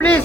Please.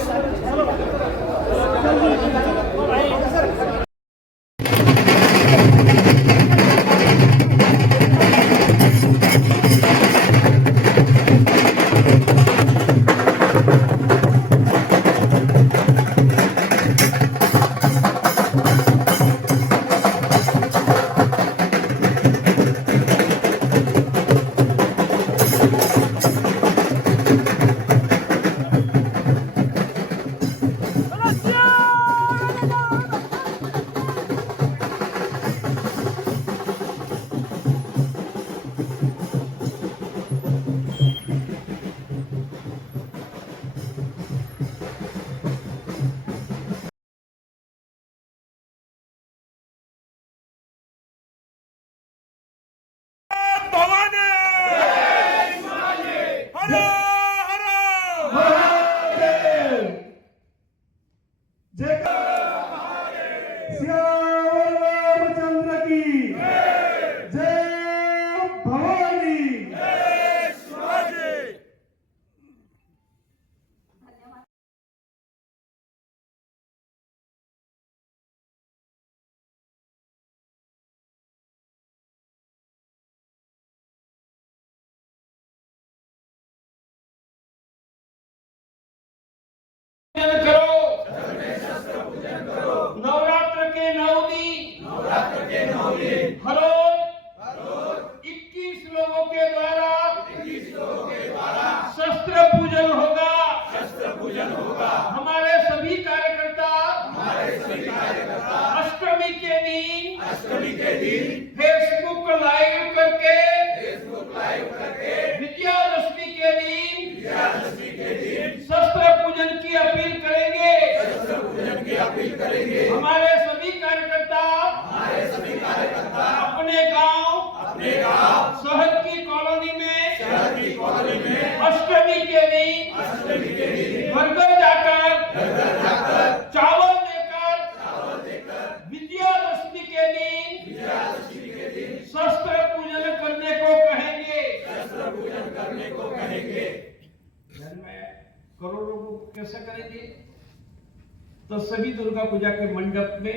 Ramchandra की जय भवानी। नवरात्र के 9 दिन हर रोज 21 लोगों के द्वारा शस्त्र पूजन होगा। हमारे सभी कार्यकर्ता अष्टमी के दिन फेसबुक लाइव करके विजयादशमी के दिन शस्त्र पूजन की अपील करेंगे। हमारे सभी कार्यकर्ता अपने गांव शहर की कॉलोनी में अष्टमी के दिन घर घर जाकर चावल देकर विजयादशमी के दिन शस्त्र पूजन करने को कहेंगे। घर में करोड़ों लोग कैसे करेंगे? तो सभी दुर्गा पूजा के मंडप में,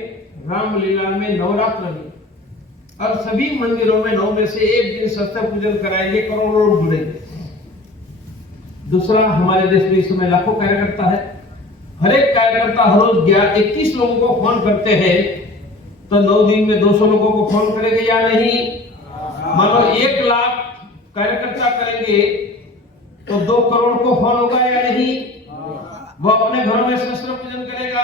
रामलीला में, नवरात्र में और सभी मंदिरों में 9 में से एक दिन शस्त्र पूजन कराएंगे। करोड़ों लोग जुड़ेंगे। दूसरा, हमारे देश में इस समय लाखों कार्यकर्ता है। हर एक कार्यकर्ता हर रोज 21 लोगों को फोन करते हैं, तो 9 दिन में 200 लोगों को फोन करेंगे या नहीं? मानो 1 लाख कार्यकर्ता करेंगे तो 2 करोड़ को फोन होगा या नहीं? वो अपने घरों में शस्त्र पूजन करेगा।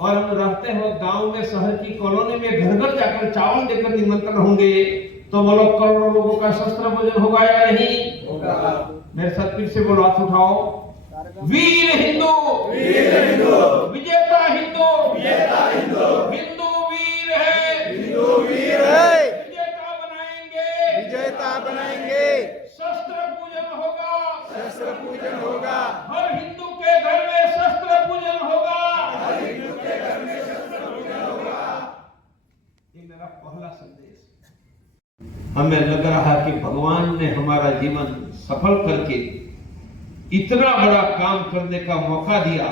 और हम रहते हो गांव में, शहर की कॉलोनी में घर घर जाकर चावल देकर निमंत्रण होंगे, तो बोलो करोड़ों लोगों का शस्त्र पूजन होगा या नहीं? मेरे साथ फिर से बोलो, हाथ उठाओ। वीर हिंदू विजेता हिंदू, हिंदू वीर है, विजेता बनाएंगे। शस्त्र पूजन होगा। हर हिंदू के घर में शस्त्र पूजन होगा। ये मेरा पहला संदेश। हमें लग रहा है कि भगवान ने हमारा जीवन सफल करके इतना बड़ा काम करने का मौका दिया।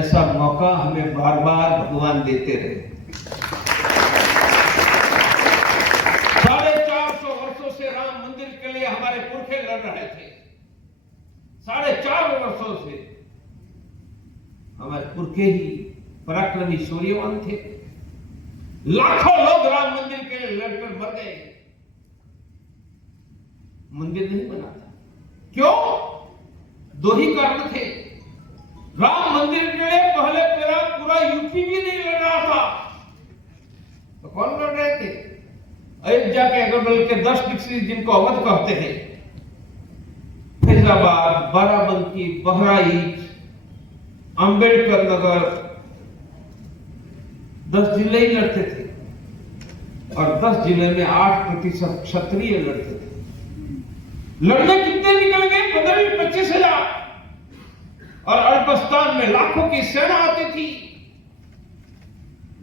ऐसा मौका हमें बार बार भगवान देते रहे। 450 वर्षों से राम मंदिर के लिए हमारे पुरखे लड़ रहे थे। 450 वर्षों से हमारे पुरखे ही पराक्रमी शौर्यवान थे। लाखों लोग राम मंदिर के लिए लड़कर मर गए। मंदिर नहीं बना था। क्यों? 2 ही कारण थे। राम मंदिर के लिए पहले पूरा यूपी भी नहीं लड़ रहा था, तो कौन लड़ रहे थे? अयोध्या के अगल-बगल के 10 डिस्ट्रिक्ट जिनको अवध कहते हैं, फैजाबाद, बाराबंकी, बहराइच, अंबेडकर नगर, 10 जिले ही लड़ते थे। और 10 जिले में 8% क्षत्रिय लड़ते थे। लड़ने कितने निकल गए? 15-25 हजार। और अरबस्तान में लाखों की सेना आती थी।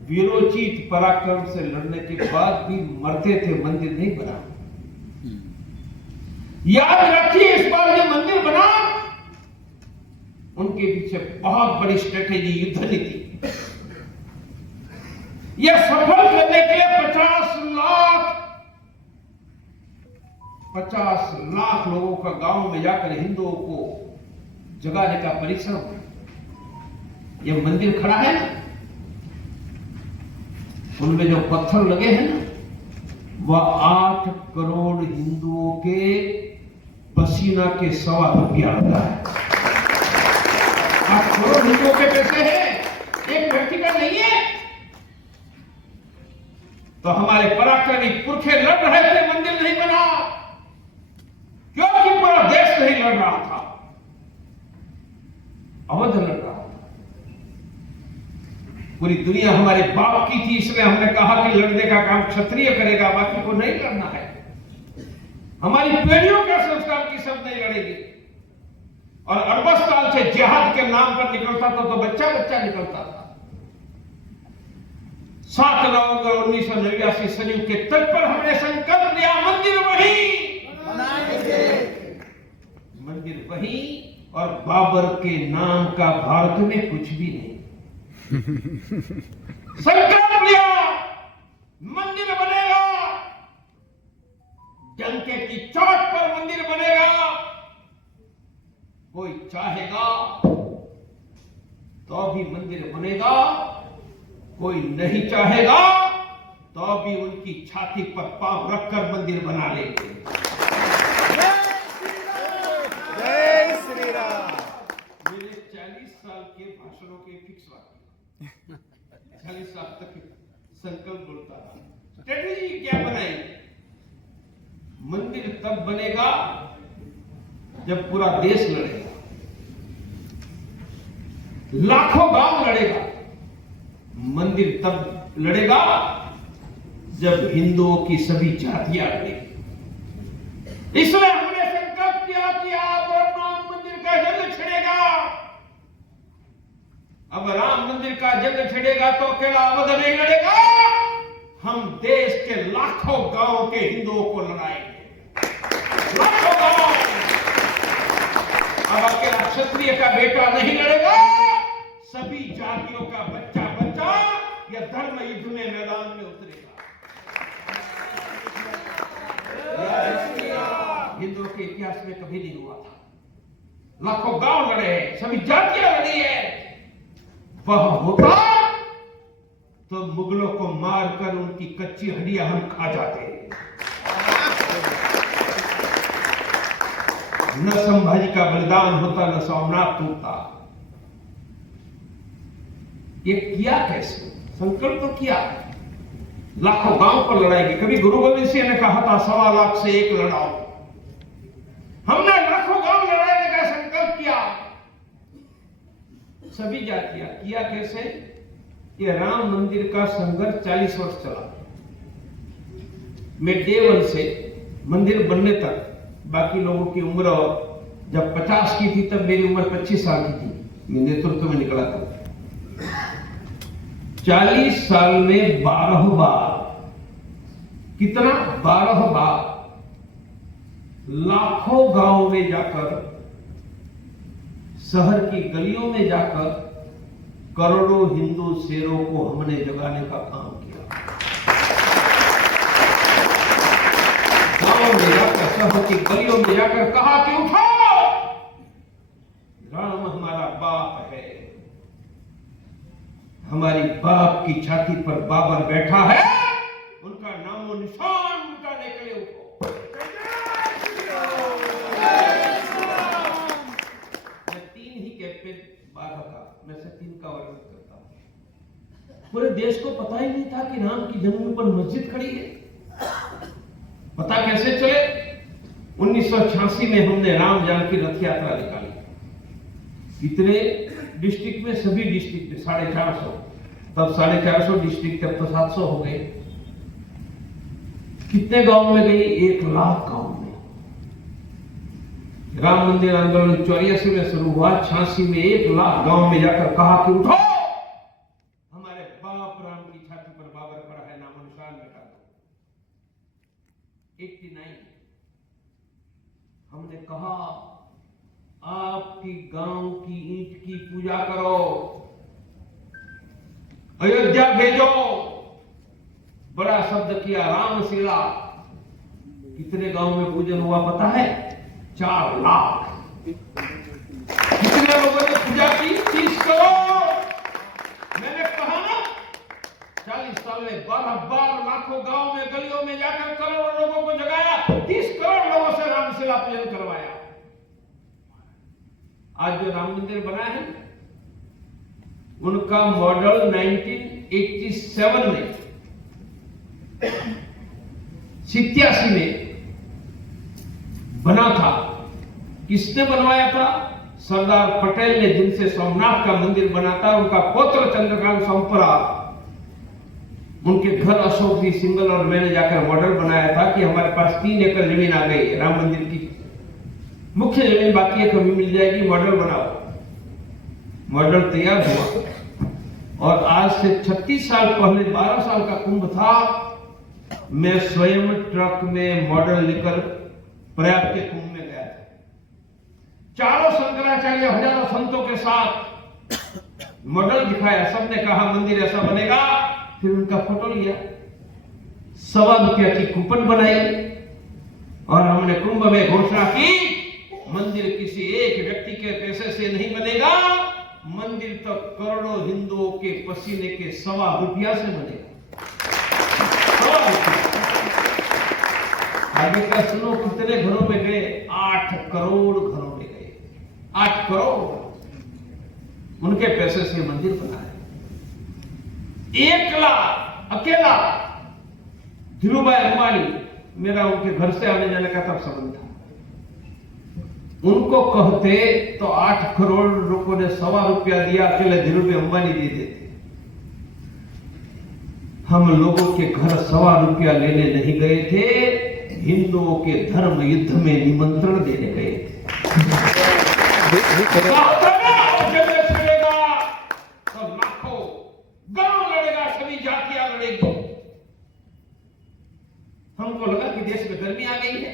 वीरोचित पराक्रम से लड़ने के बाद भी मरते थे, मंदिर नहीं बना। याद रखिए, इस बार ये मंदिर बना उनके पीछे बहुत बड़ी स्ट्रेटेजी, युद्ध नीति। यह सफल करने के लिए 50 लाख लोगों का गांव में जाकर हिंदुओं को जगाने का परिश्रम। यह मंदिर खड़ा है ना, उनमें जो पत्थर लगे हैं ना, वह 8 करोड़ हिंदुओं के पसीना के सवा रुपया लगा है। 8 करोड़ हिंदुओं के पैसे हैं, एक व्यक्ति का नहीं है। तो हमारे पराक्रमी पुरखे लड़ रहे थे, मंदिर नहीं बना, क्योंकि पूरा देश नहीं लड़ रहा था, अवध लड़ रहा था। पूरी दुनिया हमारे बाप की थी, इसलिए हमने कहा कि लड़ने का काम क्षत्रिय करेगा, बाकी को नहीं करना है। हमारी पीढ़ियों के संस्कार की सब नहीं लड़ेगी। और अरबों साल से जिहाद के नाम पर निकलता था तो बच्चा बच्चा निकलता था। 7 नवंबर 1989 सरयू के तट पर हमने संकल्प लिया, मंदिर वही बनाएंगे, मंदिर वही, और बाबर के नाम का भारत में कुछ भी नहीं। संकल्प लिया, मंदिर बनेगा, डंके की चोट पर मंदिर बनेगा। कोई चाहेगा तो भी मंदिर बनेगा, कोई नहीं चाहेगा तो भी उनकी छाती पर पांव रखकर मंदिर बना लेंगे। जय श्री राम। मेरे 40 साल के भाषणों के फिक्स वाक्य, 40 साल तक संकल्प बोलता था। स्ट्रेटेजी क्या बनाई? मंदिर तब बनेगा जब पूरा देश लड़ेगा, लाखों गांव लड़ेगा। मंदिर तब लड़ेगा जब हिंदुओं की सभी जातियां लड़ेगी। इसलिए हमने संकल्प किया कि अब राम मंदिर का जंग छिड़ेगा। अब राम मंदिर का जंग छिड़ेगा तो अकेला अवध नहीं लड़ेगा, हम देश के लाखों गांवों के हिंदुओं को लड़ाएंगे, लाखों गांव। अब अकेला क्षत्रिय का बेटा नहीं लड़ेगा, सभी जातियों का बच्चा बच्चा यह धर्म युद्ध में मैदान में उतरेगा। हिंदुओं के इतिहास में कभी नहीं हुआ था। लाखों गांव लड़े हैं, सभी जातियां लड़ी है। वह होता तो मुगलों को मारकर उनकी कच्ची हड्डियां हम खा जाते। न संभाजी का बलिदान होता, न सोमनाथ टूटता। ये किया कैसे? संकल्प तो किया, लाखों गांव पर लड़ाएंगे। कभी गुरु गोविंद सिंह ने कहा था 1.25 लाख से 1 लड़ाओ। हमने लाखों गांव लड़ाने का संकल्प किया, सभी जातियां। किया कैसे? ये राम मंदिर का संघर्ष 40 वर्ष चला। मैं डे 1 से मंदिर बनने तक, बाकी लोगों की उम्र जब 50 की थी तब मेरी उम्र 25 साल की थी, मैं नेतृत्व में निकला था। 40 साल में 12 बार, कितना? 12 बार लाखों गांवों में जाकर, शहर की गलियों में जाकर करोड़ों हिंदू शेरों को हमने जगाने का काम किया। गांव में जाकर, शहर की गलियों में जाकर कहा कि उठो, राम हमारा बाप है, हमारी बाप की छाती पर बाबर बैठा है, उनका नामो निशान मिटाने के लिए उठो। मैं 3 ही कैप्टन बाघा का, मैं से 3 का वर्णन करता हूं। पूरे देश को पता ही नहीं था कि राम की जन्मभूमि पर मस्जिद खड़ी है। पता कैसे चले? 1986 में हमने राम जानकी रथ यात्रा निकाली। कितने डिस्ट्रिक्ट में? सभी डिस्ट्रिक्ट में 450। तब 450 डिस्ट्रिक्ट, तब तो 700 हो गए। कितने गांव में गई? 1 लाख गांव में। राम मंदिर आंदोलन 84 में शुरू हुआ, 86 में 1 लाख गांव में जाकर कहा कि उठो, हमारे बाप राम की छाती पर बाबर खड़ा है, नामो निशान मिटा दो। 89 हमने कहा आपकी गांव की ईंट की पूजा करो, अयोध्या भेजो। बड़ा शब्द किया, रामशिला। कितने गांव में पूजन हुआ पता है? 4 लाख। कितने लोगों ने पूजा की? 30 करोड़। मैंने कहा ना, 40 साल में 12 लाखों गांव में गलियों में जाकर करोड़ों लोगों को जगाया। 30 करोड़ लोगों से रामशिला पूजन करवाया। आज जो राम मंदिर बना है, उनका मॉडल 1987 में 87 में बना था। किसने बनवाया था? सरदार पटेल ने, जिनसे सोमनाथ का मंदिर बना था। उनका पुत्र चंद्रकांत सोमपुरा, उनके घर अशोक जी सिंगल और मैंने जाकर मॉडल बनाया था कि हमारे पास 3 एकड़ जमीन आ गई है राम मंदिर की। मुख्य जमीन बाकी है, कभी मिल जाएगी, मॉडल बनाओ। मॉडल तैयार हुआ और आज से 36 साल पहले 12 साल का कुंभ था। मैं स्वयं ट्रक में मॉडल लेकर प्रयाग के कुंभ में गया था। चारों शंकराचार्य हजारों संतों के साथ मॉडल दिखाया। सबने कहा मंदिर ऐसा बनेगा। फिर उनका फोटो लिया, ₹1.25 की कूपन बनाई और हमने कुंभ में घोषणा की, मंदिर किसी एक व्यक्ति के पैसे से नहीं बनेगा, मंदिर तो करोड़ों हिंदुओं के पसीने के ₹1.25 से बनेगा। आगे का सुनो, कितने घरों में गए? 8 करोड़ घरों में गए। 8 करोड़ उनके पैसे से मंदिर बना है। 1 लाख अकेला धीरूभाई अंबानी, मेरा उनके घर से आने जाने का तब संबंध था। उनको कहते तो 8 करोड़ लोगों ने ₹1.25 दिया, अकेले धीरूभाई अंबानी दे देते। हम लोगों के घर ₹1.25 लेने नहीं गए थे, हिंदुओं के धर्म युद्ध में निमंत्रण देने गए थे। तो लाखों गांव लड़ेगा, सभी जातियां लड़ेगी। हमको लगा कि देश में गर्मी आ गई है,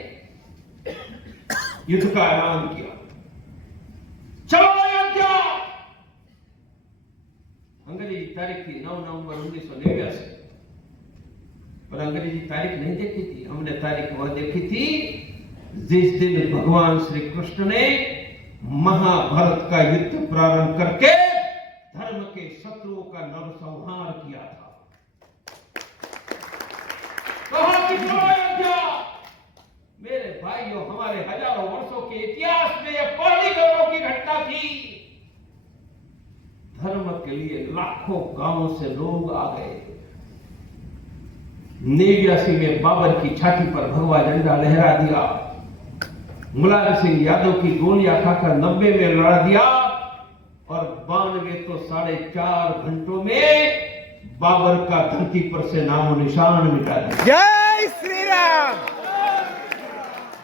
युद्ध का ऐलान किया, चलो अयोध्या। अंग्रेजी तारीख थी 9 नवंबर 1989, पर अंग्रेजी तारीख नहीं देखी थी। हमने तारीख वह देखी थी जिस दिन भगवान श्री कृष्ण ने महाभारत का युद्ध प्रारंभ करके धर्म के शत्रुओं का नरसंहार किया था। कहा कि अयोध्या, मेरे भाइयों, हमारे हजारों वर्षों के इतिहास में यह पहली गौरव की घटना थी। धर्म के लिए लाखों गांवों से लोग आ गए। 89 में बाबर की छाती पर भगवा झंडा लहरा दिया। मुलायम सिंह यादव की गोलियां खाकर 90 में लड़ा दिया और 92 तो 4.5 घंटों में बाबर का धरती पर से नामो निशान मिटा दिया। जय श्री राम,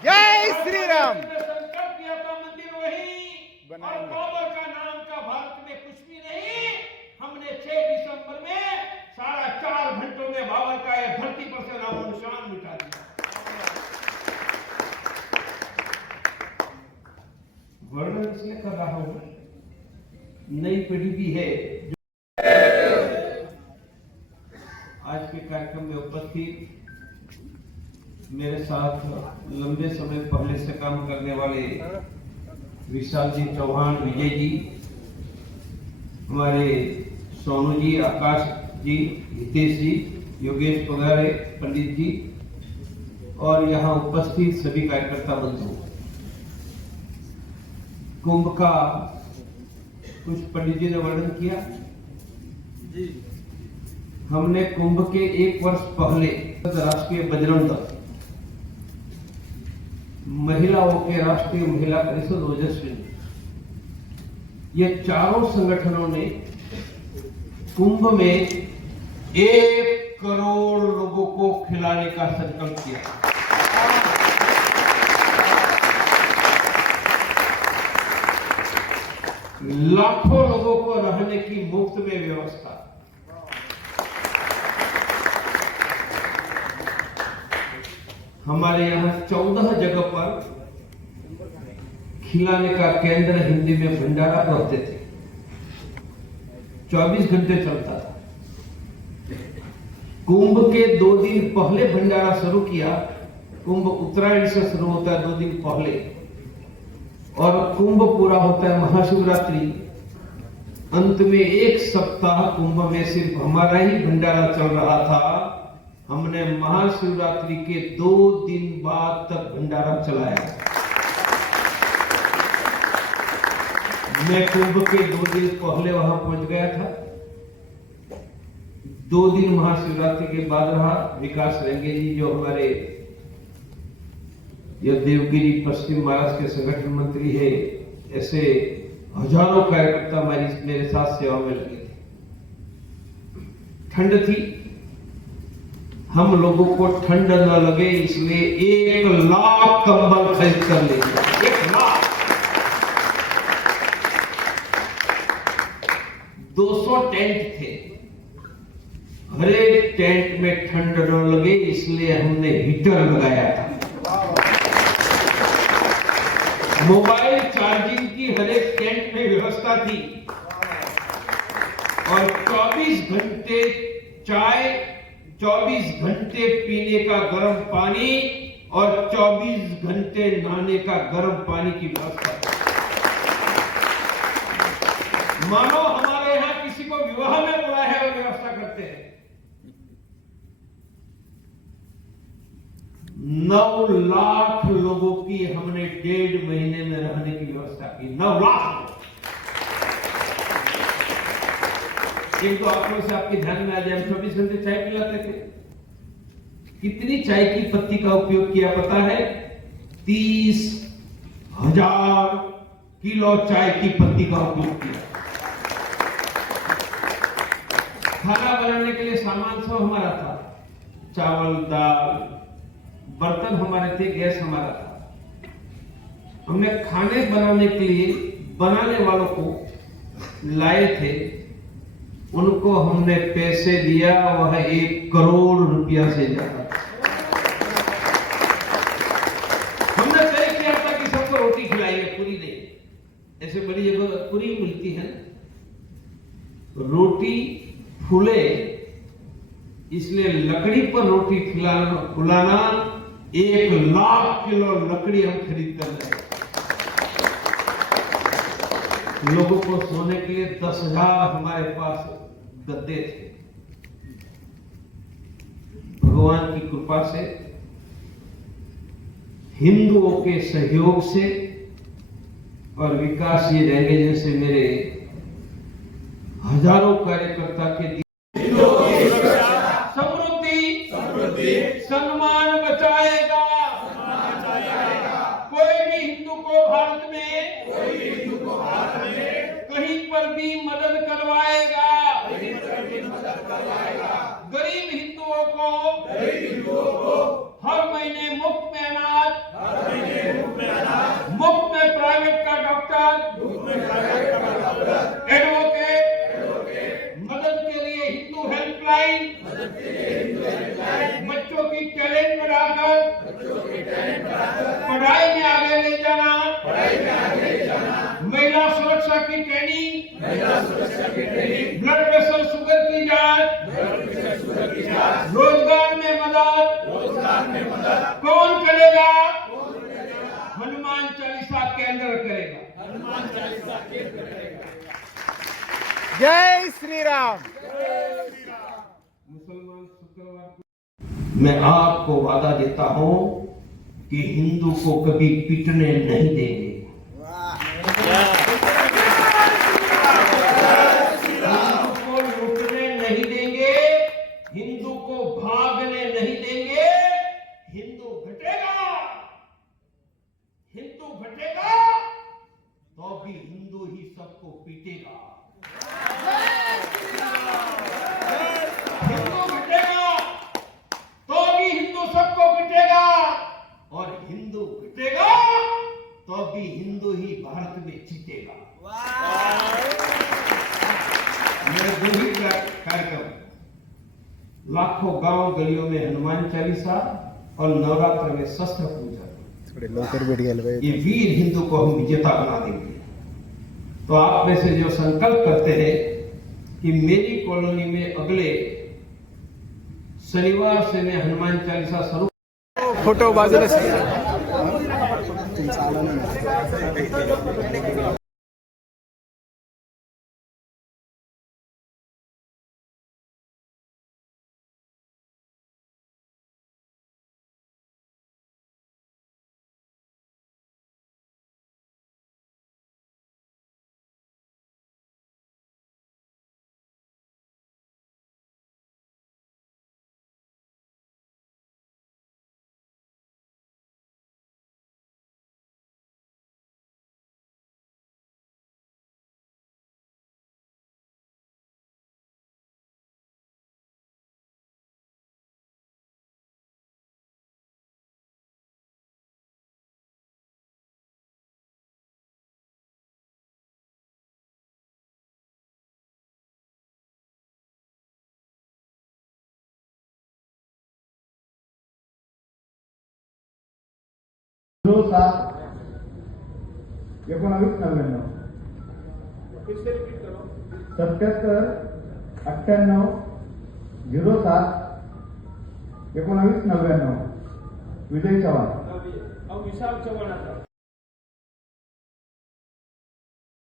जय श्री राम। संकल्प किया था मंदिर वही और बाबर का नाम का भारत में कुछ भी नहीं। हमने 6 दिसंबर में 4.5 घंटों में बाबर का यह धरती पर से नामो निशान मिटा दिया। वर्णन इसलिए कर रहा हूं, नई पीढ़ी भी है। आज के कार्यक्रम में उपस्थित मेरे साथ लंबे समय पहले से काम करने वाले विशाल जी चौहान, विजय जी, हमारे सोनू जी, आकाश जी, हितेश जी, योगेश पगारे, पंडित जी और यहाँ उपस्थित सभी कार्यकर्ता बंधु। कुंभ का कुछ पंडित जी ने वर्णन किया जी। हमने कुंभ के 1 वर्ष पहले राष्ट्रीय बजरंग दल, महिलाओं के राष्ट्रीय महिला परिषद ओजस्विनी, ये चारों संगठनों ने कुंभ में 1 करोड़ लोगों को खिलाने का संकल्प किया। लाखों लोगों को रहने की मुफ्त में व्यवस्था। हमारे यहाँ 14 जगह पर खिलाने का केंद्र हिंदी में भंडारा कहते थे। 24 घंटे चलता था। कुंभ के 2 दिन पहले भंडारा शुरू किया। कुंभ उत्तरायण से शुरू होता है 2 दिन पहले, और कुंभ पूरा होता है महाशिवरात्रि। अंत में 1 सप्ताह कुंभ में सिर्फ हमारा ही भंडारा चल रहा था। हमने महाशिवरात्रि के 2 दिन बाद तक भंडारा चलाया। मैं कुंभ के 2 दिन पहले वहां पहुंच गया था। 2 दिन महाशिवरात्रि के बाद रहा। विकास रेंगे जी जो हमारे यह देवगिरी पश्चिम महाराष्ट्र के संगठन मंत्री है, ऐसे हजारों कार्यकर्ता मेरे साथ सेवा में लगे थे। ठंड थी, हम लोगों को ठंड न लगे इसलिए 1 लाख कंबल खरीद कर ले गए। 1 लाख। 200 टेंट थे। हर एक टेंट में ठंड न लगे इसलिए हमने हीटर लगाया था। मोबाइल चार्जिंग की हर एक टेंट में व्यवस्था थी, और 24 घंटे चाय, 24 घंटे पीने का गर्म पानी और 24 घंटे नहाने का गर्म पानी की व्यवस्था थी। मानो हमारे यहां किसी को विवाह में बुलाया है और व्यवस्था करते हैं। 9 लाख लोगों की हमने 1.5 महीने में रहने की व्यवस्था की। 9 लाख। एक तो आप लोग से आपके ध्यान में आ जाए, हम 24 घंटे चाय पिलाते थे। कितनी चाय की पत्ती का उपयोग किया पता है? 30,000 किलो चाय की पत्ती का उपयोग किया। खाना बनाने के लिए सामान सब हमारा था। चावल, दाल, बर्तन हमारे थे, गैस हमारा था। हमने खाने बनाने के लिए बनाने वालों को लाए थे, उनको हमने पैसे दिया, वह 1 करोड़ रुपया से ज्यादा। हमने तय किया था कि सबको रोटी खिलाएंगे, पूरी नहीं। ऐसे बड़ी जगह पूरी मिलती है, रोटी फूले इसलिए लकड़ी पर रोटी फुलाना 1 लाख किलो लकड़ी हम खरीद कर लाए। लोगों को सोने के लिए 10,000 हमारे पास गद्दे थे। भगवान की कृपा से, हिंदुओं के सहयोग से और विकास जी रेंगे जैसे मेरे हजारों कार्यकर्ता के समृद्धि सम्मान बचाएगा। कोई भी हिंदू को भारत में कहीं पर भी मदद करवाएगा। गरीब हिंदुओं को हर महीने मुफ्त में अनाज, मुफ्त में प्राइवेट का डॉक्टर, एडवोकेट, मदद के लिए हिंदू हेल्पलाइन, बच्चों की टैलेंट बढ़ाकर पढ़ाई में आगे ले जाना, महिला सुरक्षा की ट्रेनिंग, ब्लड प्रेशर, शुगर की जांच, रोजगार में मदद। कौन करेगा? हनुमान चालीसा केंद्र करेगा। जय श्री राम। मुसलमान शुक्रवार को मैं आपको वादा देता हूं कि हिंदू को कभी पीटने नहीं देंगे। हिंदू को लूटने नहीं देंगे, हिंदू को भागने नहीं देंगे। हिंदू घटेगा तो भी हिंदू ही सबको पीटेगा। हिंदू घटेगा तो भी हिंदू सबको पीटेगा, और हिंदू घटेगा तो भी हिंदू ही भारत में जीतेगा। मेरे 2 ही कार्यक्रम, लाखों गांव गलियों में हनुमान चालीसा और नवरात्र में शस्त्र पूजा। थोडे लवकर भेट घ्यायला ये पाहिजे. वीर हिंदू को हम विजेता बना देंगे. तो आप में से जो संकल्प करते हैं कि मेरी कॉलोनी में अगले शनिवार से मैं हनुमान चालीसा शुरू. फोटो बाजूला जो 7/19/99 77/98 07/1999 विजय चव्हाण. विशाल चव्हाण आता